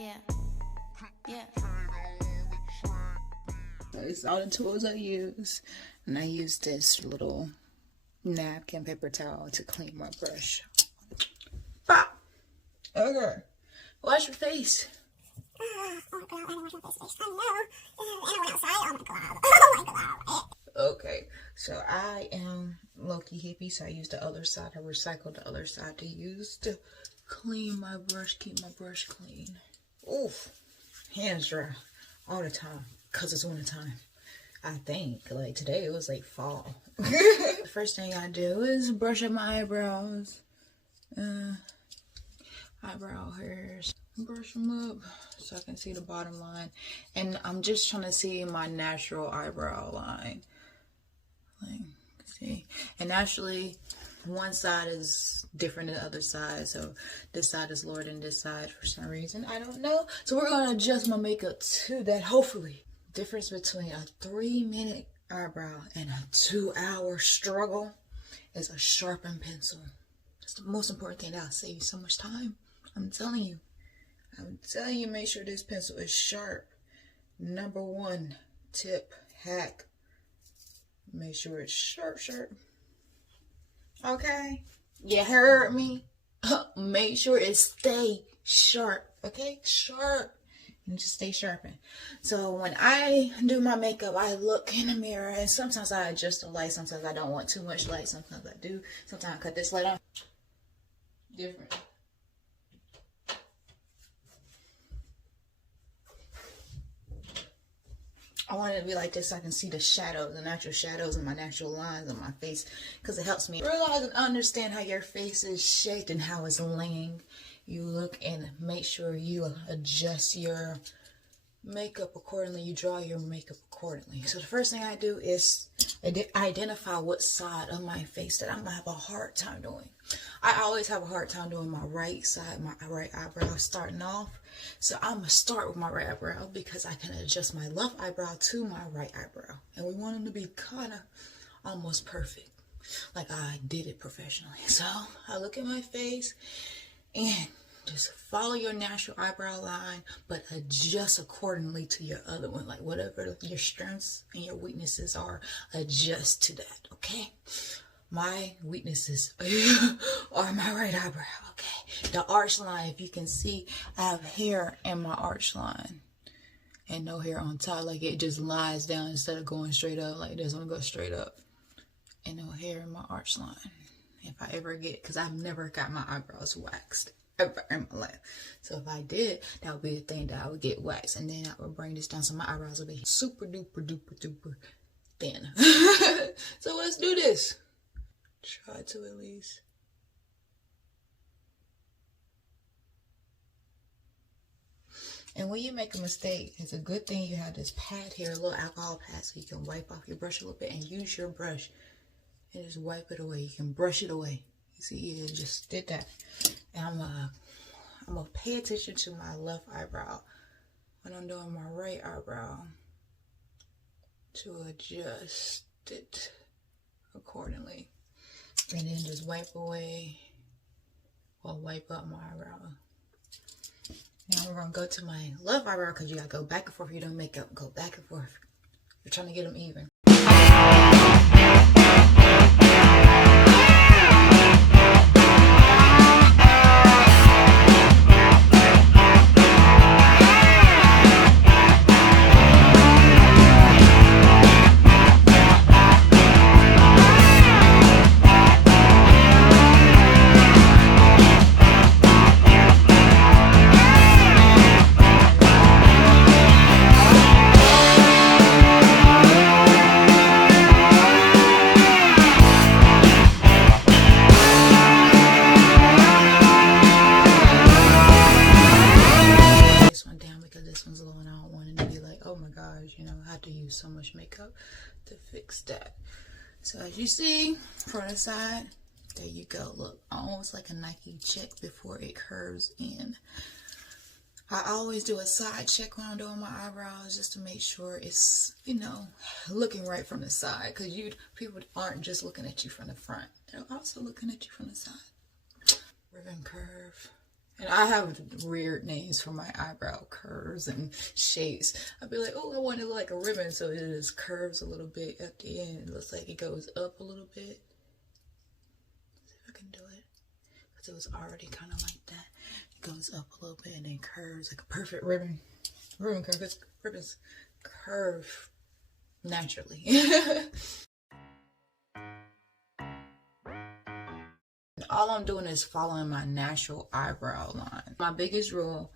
Yeah. Yeah. It's all the tools I use. And I use this little napkin paper towel to clean my brush. Bop! Okay. Wash your face. Okay, so I am low-key hippie, so I use the other side. I recycle the other side to use to clean my brush, keep my brush clean. Oof, hands dry all the time, because it's winter time. I think, like today it was like fall. The first thing I do is brush up my eyebrows. Eyebrow hairs. Brush them up so I can see the bottom line. And I'm just trying to see my natural eyebrow line. Like, see. And naturally, one side is different than the other side. So this side is lower than this side for some reason. I don't know. So we're going to adjust my makeup to that, hopefully. Difference between a 3-minute eyebrow and a 2-hour struggle is a sharpened pencil. That's the most important thing. That'll save you so much time. I'm telling you. Make sure this pencil is sharp. Number 1 tip, hack. Make sure it's sharp. Okay? You heard me? Make sure it stay sharp. Okay? Sharp. And just stay sharpened. So when I do my makeup, I look in the mirror, and sometimes I adjust the light. Sometimes I don't want too much light. Sometimes I do. Sometimes I cut this light off. Different. I want it to be like this so I can see the shadows, the natural shadows and my natural lines on my face, because it helps me realize and understand how your face is shaped and how it's laying. You look and make sure you adjust your makeup accordingly. You draw your makeup accordingly. So the first thing I do is identify what side of my face that I'm going to have a hard time doing. I always have a hard time doing my right side, my right eyebrow starting off. So I'm going to start with my right eyebrow because I can adjust my left eyebrow to my right eyebrow. And we want them to be kind of almost perfect. Like I did it professionally. So I look at my face and just follow your natural eyebrow line, but adjust accordingly to your other one. Like whatever your strengths and your weaknesses are, adjust to that, okay? My weaknesses are my right eyebrow, okay? The arch line, if you can see, I have hair in my arch line and no hair on top. Like it just lies down instead of going straight up like this. I'm gonna go straight up. And no hair in my arch line. If I ever get, because I've never got my eyebrows waxed ever in my life. So if I did, that would be the thing that I would get waxed. And then I would bring this down so my eyebrows would be super duper thin. So let's do this. Try to at least. And when you make a mistake, it's a good thing you have this pad here, a little alcohol pad, so you can wipe off your brush a little bit and use your brush and just wipe it away. You can brush it away. You see, you just did that. And I'm gonna pay attention to my left eyebrow when I'm doing my right eyebrow to adjust it accordingly. And then just wipe away or wipe up my eyebrow. Now we're gonna go to my left eyebrow because you gotta go back and forth. You don't make up, go back and forth. You're trying to get them even. So much makeup to fix that. So as you see from the side, there you go. Look, almost like a Nike check before it curves in. I always do a side check when I'm doing my eyebrows just to make sure it's, you know, looking right from the side, because people aren't just looking at you from the front, they're also looking at you from the side. We're gonna curve And I have weird names for my eyebrow curves and shapes. I'd be like, oh, I want it to look like a ribbon, so it just curves a little bit at the end. It looks like it goes up a little bit. See if I can do it. Because it was already kind of like that. It goes up a little bit and then curves like a perfect ribbon. Ribbon curve, because ribbons curve naturally. All I'm doing is following my natural eyebrow line. My biggest rule,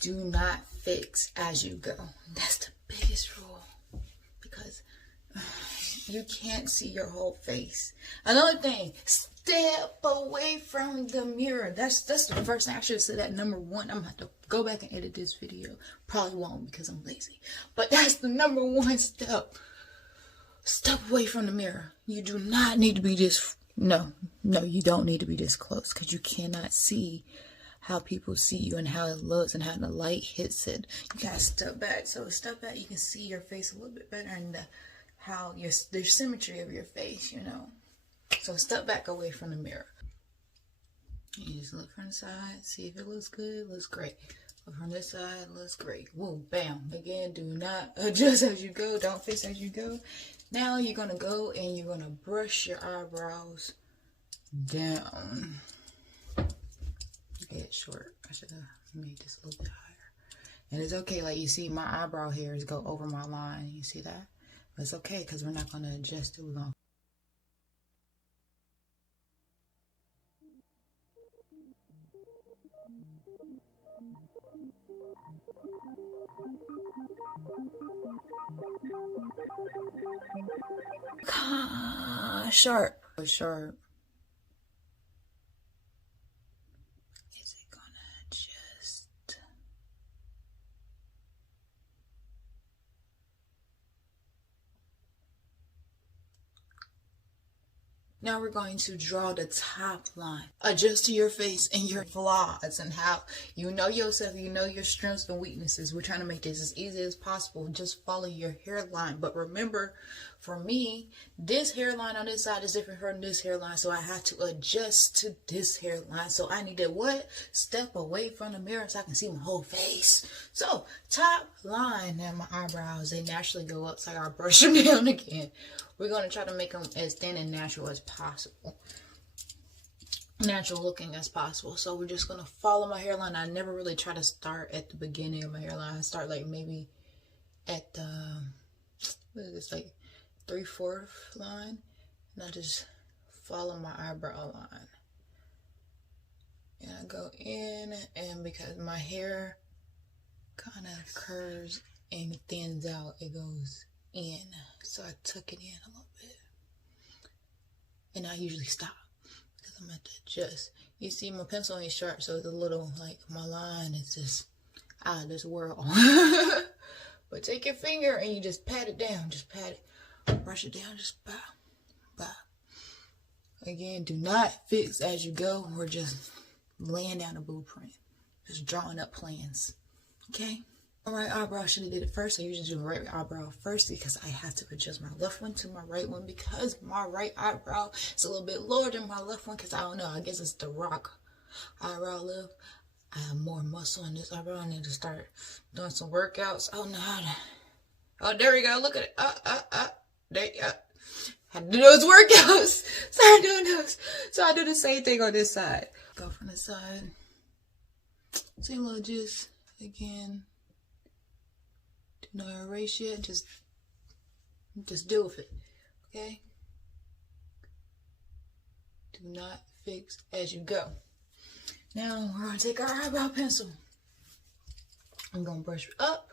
do not fix as you go. That's the biggest rule, because you can't see your whole face. Another thing, step away from the mirror. That's the first thing. I should have said that number one. I'm gonna have to go back and edit this video. Probably won't because I'm lazy. But that's the number one step. Step away from the mirror. You do not need to be this. No, you don't need to be this close, because you cannot see how people see you and how it looks and how the light hits it. You gotta step back. So step back, you can see your face a little bit better and the symmetry of your face, you know. So step back away from the mirror. You just look from the side, see if it looks good, looks great. Look from this side, looks great. Whoa, bam. Again, do not adjust as you go. Don't fix as you go. Now you're going to go and you're going to brush your eyebrows down. Okay, it's short. I should have made this a little bit higher. And it's okay, like you see my eyebrow hairs go over my line. You see that? But it's okay because we're not going to adjust it. We're going to sharp. Sharp. Is it gonna adjust? Now we're going to draw the top line. Adjust to your face and your flaws and how you know yourself, you know your strengths and weaknesses. We're trying to make this as easy as possible. Just follow your hairline. But remember, for me, this hairline on this side is different from this hairline. So I had to adjust to this hairline. So I need to what? Step away from the mirror so I can see my whole face. So top line and my eyebrows, they naturally go up. So I gotta brush them down again. We're going to try to make them as thin and natural as possible. Natural looking as possible. So we're just going to follow my hairline. I never really try to start at the beginning of my hairline. I start like maybe at the, what is this, like 3/4 line. And I just follow my eyebrow line. And I go in, and because my hair kind of curves and thins out, it goes in. So I tuck it in a little bit. And I usually stop because I'm at to adjust. You see my pencil ain't sharp, so it's a little like my line is just out of this world. But take your finger and you just pat it down. Just pat it. Brush it down. Just bow. Bow. Again, do not fix as you go. We're just laying down a blueprint. Just drawing up plans. Okay? Right eyebrow, I should have did it first. I usually do my right eyebrow first because I have to adjust my left one to my right one because my right eyebrow is a little bit lower than my left one because I don't know. I guess it's the rock eyebrow lift. I have more muscle in this eyebrow. I need to start doing some workouts. Oh no. Oh, there we go. Look at it. There you go. I do those workouts. Start doing those. So I do the same thing on this side. Go from the side. Same little juice again. No erase yet, just deal with it, okay? Do not fix as you go. Now we're gonna take our eyebrow pencil. I'm gonna brush up.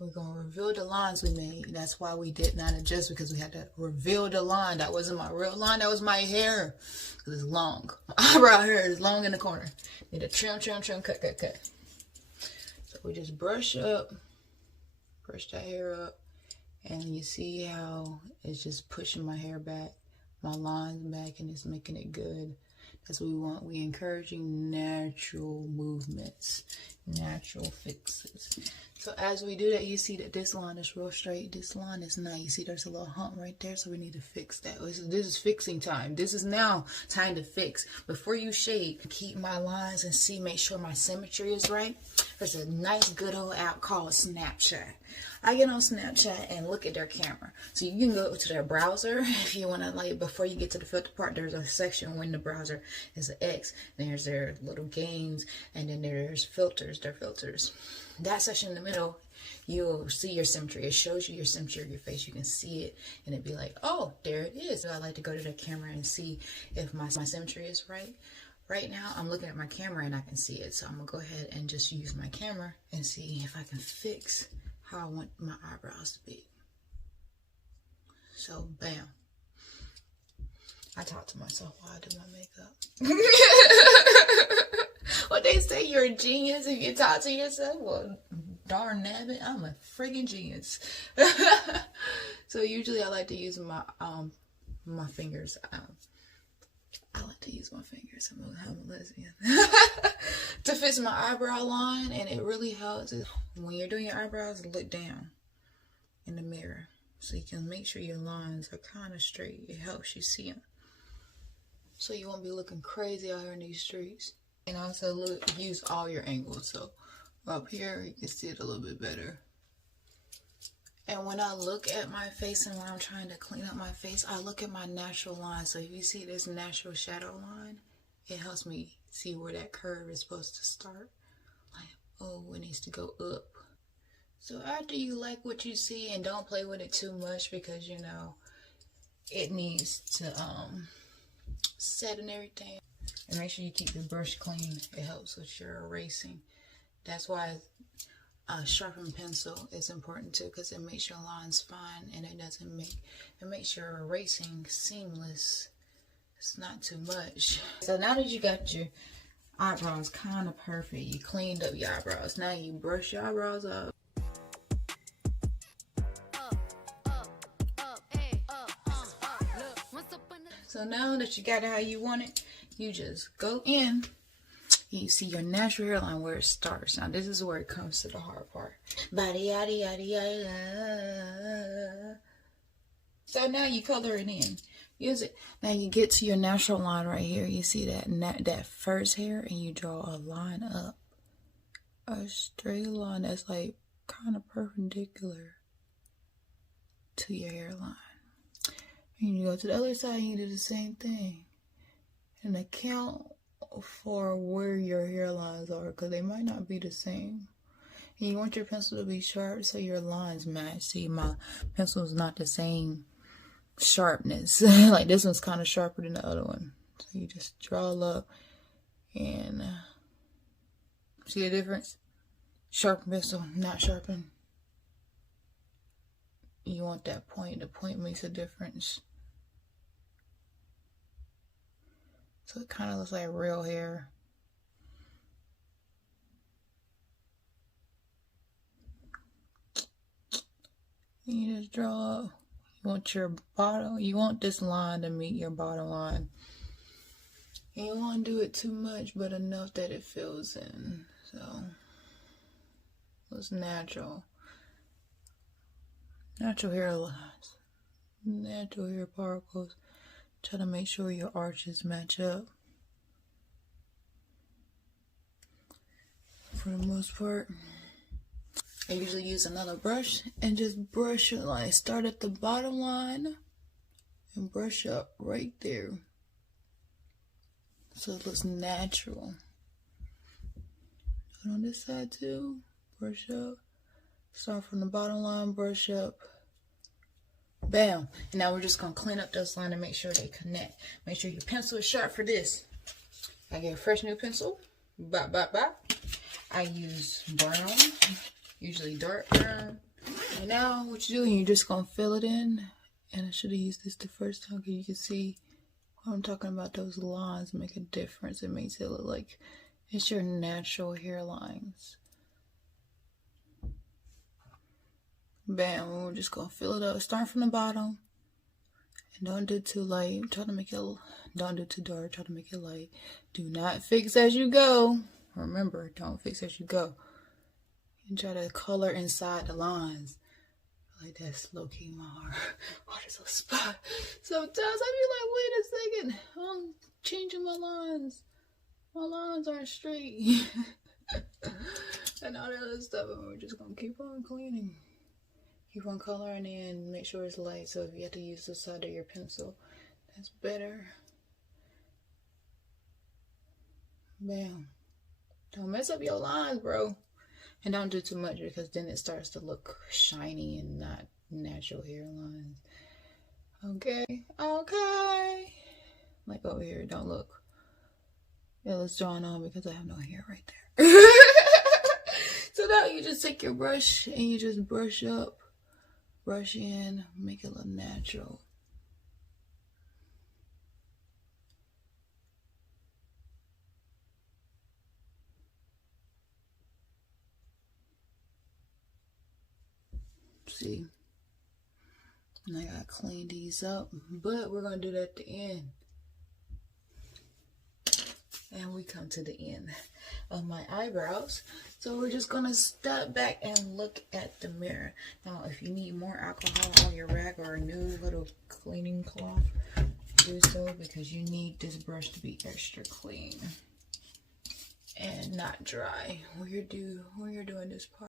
We're gonna reveal the lines we made. That's why we did not adjust, because we had to reveal the line. That wasn't my real line, that was my hair. Because it's long. My eyebrow hair is long in the corner. Need to trim, cut. So we just brush up, brush that hair up, and you see how it's just pushing my hair back, my lines back, and it's making it good. That's what we want. We encouraging natural movements, natural fixes. So as we do that, you see that this line is real straight. This line is nice. You see there's a little hump right there, so we need to fix that. This is fixing time. This is now time to fix. Before you shade, keep my lines and see, make sure my symmetry is right. There's a nice good old app called Snapchat. I get on Snapchat and look at their camera. So you can go to their browser if you want to, like, before you get to the filter part, there's a section when the browser is an X. There's their little games, and then there's filters, their filters. That section in the middle, you'll see your symmetry. It shows you your symmetry of your face. You can see it, and it'd be like, oh, there it is. So I like to go to the camera and see if my symmetry is right. Right now, I'm looking at my camera and I can see it. So I'm going to go ahead and just use my camera and see if I can fix how I want my eyebrows to be. So, bam. I talk to myself while I do my makeup. What they say, you're a genius if you talk to yourself. Well, darn nabbit, I'm a friggin' genius. So usually I like to use my my fingers. I like to use my fingers. I'm a lesbian. To fix my eyebrow line, and it really helps. When you're doing your eyebrows, look down in the mirror so you can make sure your lines are kind of straight. It helps you see them, so you won't be looking crazy out here in these streets. And also use all your angles. So up here, you can see it a little bit better. And when I look at my face and when I'm trying to clean up my face, I look at my natural line. So if you see this natural shadow line, it helps me see where that curve is supposed to start. Like, oh, it needs to go up. So after you like what you see, and don't play with it too much, because, you know, it needs to set and everything. And make sure you keep the brush clean. It helps with your erasing. That's why a sharpened pencil is important too, because it makes your lines fine, and it makes your erasing seamless. It's not too much. So now that you got your eyebrows kind of perfect, you cleaned up your eyebrows. Now you brush your eyebrows up. So now that you got it how you want it, you just go in. You see your natural hairline where it starts. Now this is where it comes to the hard part. Body yada yada yada. So now you color it in. Use it. Now you get to your natural line right here. You see that first hair, and you draw a line up. A straight line that's like kind of perpendicular to your hairline. And you go to the other side, and you do the same thing. And account for where your hairlines are, because they might not be the same. And you want your pencil to be sharp so your lines match. See, my pencil is not the same sharpness. Like this one's kind of sharper than the other one. So you just draw up and see the difference? Sharpen pencil, not sharpen. You want that point. The point makes a difference. So it kind of looks like real hair. And you just draw up. You want your bottom, you want this line to meet your bottom line. And you don't want to do it too much, but enough that it fills in. So it's natural. Natural hair lines. Natural hair particles. Try to make sure your arches match up. For the most part. I usually use another brush and just brush it, like start at the bottom line and brush up right there. So it looks natural. And on this side too, brush up. Start from the bottom line, brush up. Bam. And now we're just going to clean up those lines and make sure they connect. Make sure your pencil is sharp for this. I get a fresh new pencil. Bop, bop, bop. I use brown, usually dark brown. And now what you do, you're just going to fill it in. And I should have used this the first time because you can see what I'm talking about. Those lines make a difference. It makes it look like it's your natural hairlines. Bam, we're just going to fill it up. Start from the bottom And don't do too light. Try to make it, don't do too dark. Try to make it light. Do not fix as you go. Remember, don't fix as you go. And try to color inside the lines. Like that's low-key my heart is a spot. Sometimes I be like, wait a second, I'm changing my lines. My lines aren't straight. And all that other stuff, and we're just gonna keep on cleaning. Keep on coloring in, make sure it's light. So if you have to use the side of your pencil, that's better. Bam. Don't mess up your lines, bro. And don't do too much because then it starts to look shiny and not natural hairlines. Okay, okay. Like over here, don't look. It looks drawn on because I have no hair right there. So now you just take your brush and you just brush up, brush in, make it look natural. See, and I gotta clean these up, but we're gonna do that at the end. And we come to the end of my eyebrows. So we're just gonna step back and look at the mirror. Now, if you need more alcohol on your rag or a new little cleaning cloth, do so, because you need this brush to be extra clean and not dry when you're doing this part.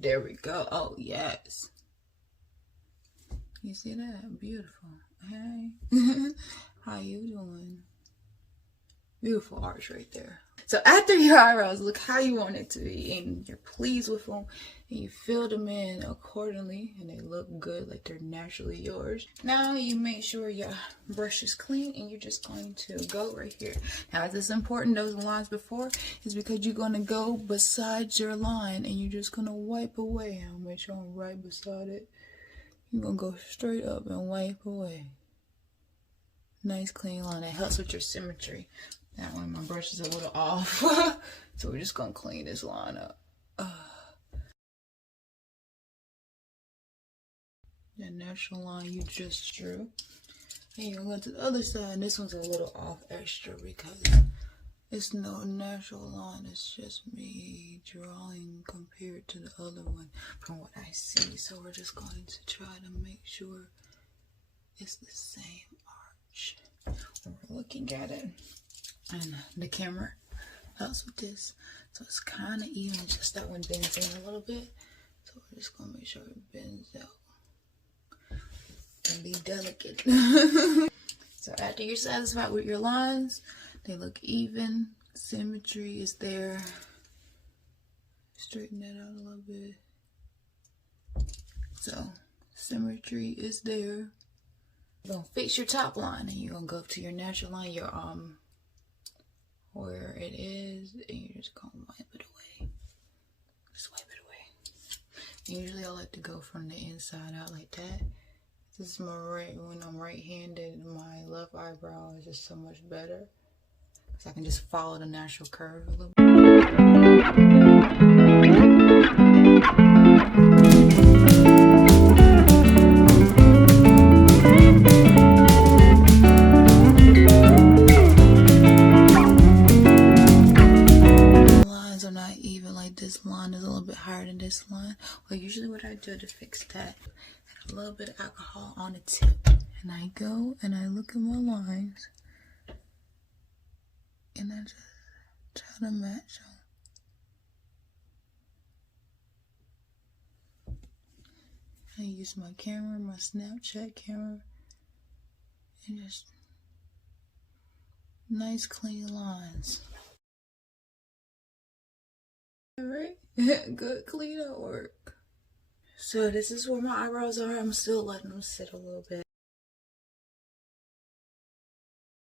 There we go. Oh, yes. You see that? Beautiful. Hey. How you doing? Beautiful arch right there. So after your eyebrows, look how you want it to be. And you're pleased with them. And you fill them in accordingly. And they look good, like they're naturally yours. Now you make sure your brush is clean. And you're just going to go right here. Now, it's important, those lines before, is because you're going to go beside your line. And you're just going to wipe away. I'll make sure I'm right beside it. You're going to go straight up and wipe away. Nice clean line. That helps with your symmetry. That one, my brush is a little off. So we're just going to clean this line up. That natural line you just drew. And you're going to go to the other side. And this one's a little off extra because it's no natural line. It's just me drawing compared to the other one from what I see. So we're just going to try to make sure it's the same arch when we're looking at it. And the camera helps with this. So it's kind of even, just that one bends in a little bit. So we're just going to make sure it bends out. And be delicate. So after you're satisfied with your lines, they look even. Symmetry is there. Straighten that out a little bit. So symmetry is there. You're going to fix your top line and you're going to go to your natural line, your where it is, and you're just going to wipe it away. Just wipe it away. Usually I like to go from the inside out like that. This is my right, when I'm right-handed, my left eyebrow is just so much better. So I can just follow the natural curve a little bit. Lines are not even, like this line is a little bit higher than this line. Well, usually what I do to fix that, add a little bit of alcohol on the tip. And I go and I look at my lines. And I just try to match them. I use my camera, my Snapchat camera, and just nice clean lines. Alright, good clean up work. So this is where my eyebrows are. I'm still letting them sit a little bit.